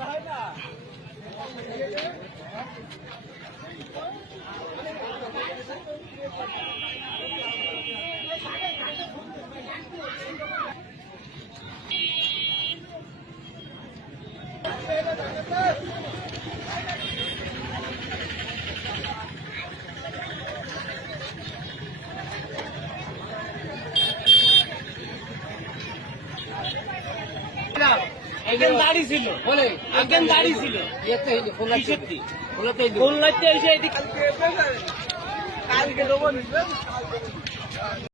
উৎসাহ করে একজন দাড়ি ছিল। বলে একজন দাড়ি ছিল। ফোন খুলনাতে এসে এদিকে কালকে দেবো